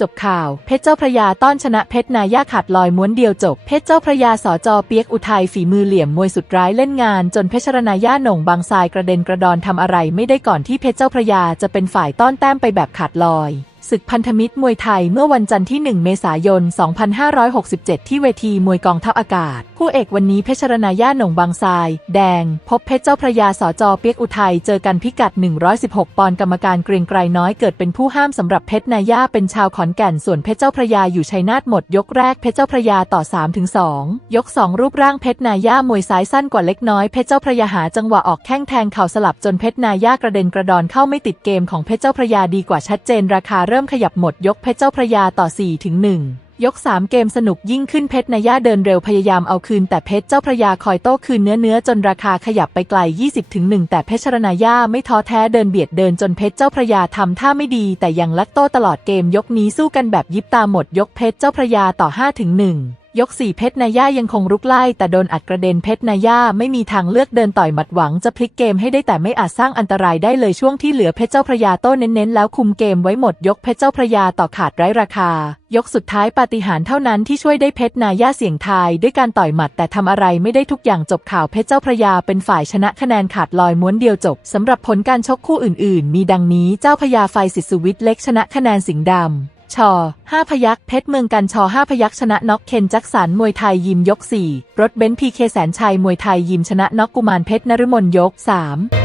จบข่าวเพชรเจ้าพระยาต้อนชนะเพชรนายาขาดลอยม้วนเดียวจบเพชรเจ้าพระยาสอจอเปียกอุทัยฝีมือเหลี่ยมมวยสุดร้ายเล่นงาน จนเพชรนายาหน่งบางทรายกระเด็นกระดอนทำอะไรไม่ได้ก่อนที่เพชรเจ้าพระยาจะเป็นฝ่ายต้อนแต้มไปแบบขาดลอย ศึกพันธมิตรมวยไทยเมื่อวันจันทร์ที่ 1 เมษายน 2567 ที่เวทีมวยกองทัพอากาศ คู่เอกวันนี้เพชรนาย่าหน่งบางทราย แดง พบเพชรเจ้าพระยาสอจอเปียกอุทัย เจอกันพิกัด 116 ปอนด์กรรมการเกรียงไกรน้อยเกิดเป็นผู้ห้ามสำหรับเพชรนาย่าเป็นชาวขอนแก่นส่วนเพชรเจ้าพระยาอยู่ชัยนาทหมด ยกแรกเพชรเจ้าพระยาต่อ 3-2 ยก 2 รูปร่างเพชรนาย่ามวยซ้ายสั้นกว่าเล็กน้อยเพชรเจ้าพระยาหาจังหวะออกแข้งแทงเข่าสลับจนเพชรนาย่ากระเด็นกระดอนเข้าไม่ติดเกมของเพชรเจ้าพระยาดีกว่าชัดเจนราคาเริ่มขยับหมดยกเพชรเจ้าพระยาต่อ 4 ถึง 1 ยก 3 เกมสนุกยิ่งขึ้นเพชรนาย่าเดินเร็วพยายามเอาคืน แต่เพชรเจ้าพระยาคอยโต้คืนเนื้อเนื้อจนราคาขยับไปไกล 20ถึง1แต่เพชรนาย่าไม่ท้อแท้เดินเบียดเดินจนเพชรเจ้าพระยาทำท่าไม่ดี แต่ยังลักโต้ตลอดเกมยกนี้สู้กันแบบยิบตาหมดยกเพชรเจ้าพระยาต่อ5ถึง1 ยกสี่เพชรนาย่ายังคงรุกไล่ แต่โดนอัดกระเด็นเพชรนาย่าไม่มีทางเลือกเดินต่อยหมัดหวังจะพลิกเกมให้ได้แต่ไม่อาจสร้างอันตรายได้เลยช่วงที่เหลือเพชรเจ้าพระยาโต้เน้นๆแล้วคุมเกมไว้หมดยกเพชรเจ้าพระยาต่อขาดไร้ราคา ยกสุดท้ายปาฏิหาริย์เท่านั้นที่ช่วยได้เพชรนาย่าเสี่ยงทายด้วยการต่อยหมัดแต่ทำอะไรไม่ได้ทุกอย่างจบข่าวเพชรเจ้าพระยาเป็นฝ่ายชนะคะแนนขาดลอยม้วนเดียวจบสำหรับผลการชกคู่อื่น ๆ มีดังนี้เจ้าพระยาไฟสิทธิสุวิทย์เล็กชนะคะแนนสิงห์ดำ ชอห้าพยักเพชรเมืองกันชอห้าพยักชนะน็อกเคนจักสันมวยไทยยิมยก 4 รถเบนซ์พีเคแสนชัยมวยไทยยิมชนะน็อกกุมารเพชรนรมนยก 3